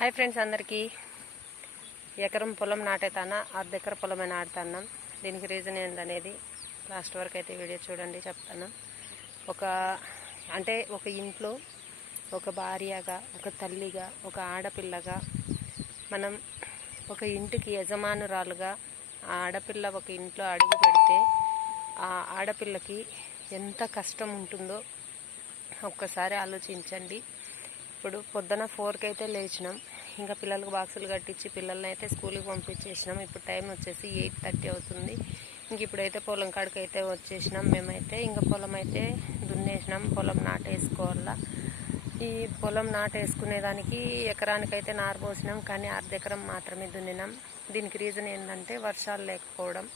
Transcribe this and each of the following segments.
Hi friends, అందరికీ ఎకరం పొలం నాటేతానా అర్ధెకర పొలమే నాటుతున్నాం. దీనికి రీజన్ ఏందనేది లాస్ట్ వరకు అయితే వీడియో చూడండి, చెప్తాను. ఒక ఇంట్లో ఒక భార్యగా, ఒక తల్లిగా, ఒక ఆడపిల్లగా, మనం ఒక ఇంటికి యజమానురాలుగా ఆ ఆడపిల్ల ఒక ఇంట్లో అడుగు పెడితే ఆ ఆడపిల్లకి ఎంత కష్టం ఉంటుందో ఒక్కసారి ఆలోచించండి. ఇప్పుడు పొద్దున 4కి అయితే లేచినాం, ఇంకా పిల్లలకు బాక్సులు కట్టించి పిల్లల్ని అయితే స్కూల్కి పంపించేసినాం. ఇప్పుడు టైం వచ్చేసి 8:30 అవుతుంది. ఇంక ఇప్పుడైతే పొలం కాడికి అయితే వచ్చేసినాం. మేమైతే ఇంకా పొలం అయితే దున్నేసినాం. పొలం నాటేసుకోవాలా. ఈ పొలం నాటేసుకునేదానికి ఎకరానికైతే నారు పోసినాం, కానీ అర్ధెకరం మాత్రమే దున్నినాం. దీనికి రీజన్ ఏంటంటే వర్షాలు లేకపోవడం.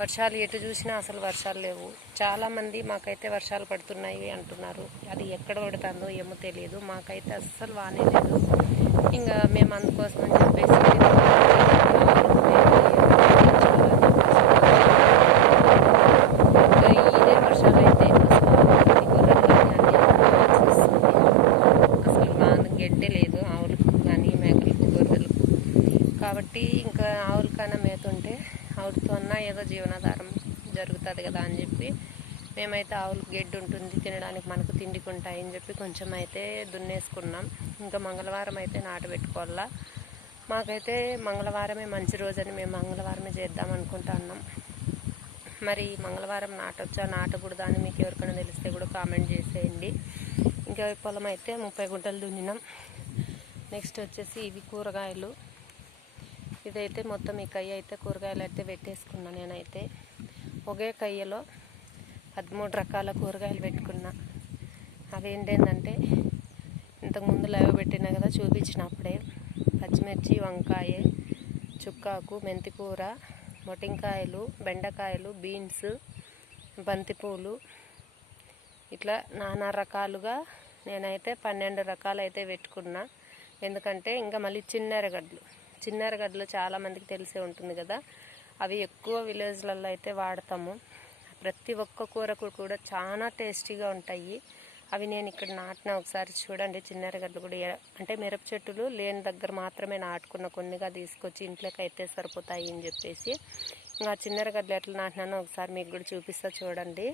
వర్షాలు ఎటు చూసినా అసలు వర్షాలు లేవు. చాలామంది మాకైతే వర్షాలు పడుతున్నాయి అంటున్నారు. అది ఎక్కడ పడుతుందో ఏమో తెలియదు. మాకైతే అస్సలు వానే లేదు. ఇంకా మేము అందుకోసం అని చెప్పేసి ఇదే వర్షాలు అయితే అసలు వాన గడ్డే లేదు ఆవులకు కానీ మేకలకు గొర్రెలకు. కాబట్టి ఇంకా ఆవులకన్నా మేతుంటే ఆవులతో అన్నా ఏదో జీవనాధారం జరుగుతుంది కదా అని చెప్పి మేమైతే ఆవులకు గడ్డి ఉంటుంది, తినడానికి మనకు తిండికుంటాయి అని చెప్పి కొంచెం అయితే దున్నేసుకున్నాం. ఇంకా మంగళవారం అయితే నాటబెట్టుకోవాలా. మాకైతే మంగళవారమే మంచి రోజు అని మేము మంగళవారమే చేద్దాం అనుకుంటున్నాం. మరి మంగళవారం నాటొచ్చా నాటకూడదా అని మీకు ఎవరికైనా తెలిస్తే కూడా కామెంట్ చేసేయండి. ఇంకా పొలం అయితే 30 గుంటలు దున్నినాం. నెక్స్ట్ వచ్చేసి ఇవి కూరగాయలు. ఇదైతే మొత్తం ఈ కయ్య అయితే కూరగాయలు అయితే పెట్టేసుకున్నా. నేనైతే ఒకే కయ్యలో 13 రకాల కూరగాయలు పెట్టుకున్నా. అవి ఏంటంటే ఇంతకుముందు లైవ్ పెట్టినా కదా, చూపించినప్పుడే పచ్చిమిర్చి, వంకాయ, చుక్కాకు, మెంతికూర, మొటింకాయలు, బెండకాయలు, బీన్స్, బంతిపూలు, ఇట్లా నానా రకాలుగా నేనైతే 12 రకాలు అయితే పెట్టుకున్నా. ఎందుకంటే ఇంకా మళ్ళీ చిన్నెరగడ్డలు చాలామందికి తెలిసే ఉంటుంది కదా, అవి ఎక్కువ విలేజ్లలో అయితే వాడతాము. ప్రతి ఒక్క కూరకు కూడా చాలా టేస్టీగా ఉంటాయి. అవి నేను ఇక్కడ నాటిన, ఒకసారి చూడండి. చిన్నెరగడ్డలు కూడా అంటే మిరప చెట్టులు లేని దగ్గర మాత్రమే నాటుకున్న, కొన్నిగా తీసుకొచ్చి ఇంట్లోకి అయితే సరిపోతాయి అని చెప్పేసి ఇంకా చిన్నెరగడ్డలు ఎట్లా నాటినానో ఒకసారి మీకు కూడా చూపిస్తా చూడండి.